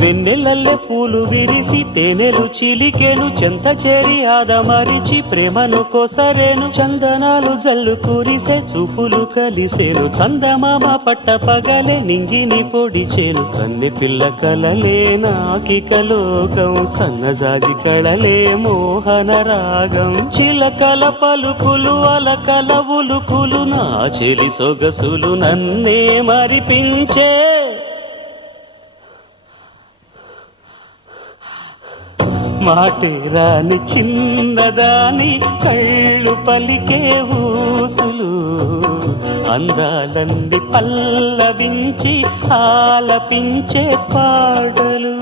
వెన్నెలల్లె పూలు విరిసి తేనెలు చిలికెను, చెంత చేరి ఆదమరిచి ప్రేమను కోసరేను, చందనాలు జల్లు కురిసే చూపులు కలిసేను, చందమామ పట్ట పగలే నింగిని పొడిచేను, కన్నె పిల్ల కలలే నాకిక లోకం, సన్నజాజి కళలే మోహన రాగం, చిలకల పలుకులు అలకల ఉలుకులు, నా చెలి సొగసులు నన్నే మరిపించే, మాటే రాని చిన్నదాని కళ్ళు పలికే ఊసులు, అందాలన్నీ పల్లవించి ఆలపించే పాటలు.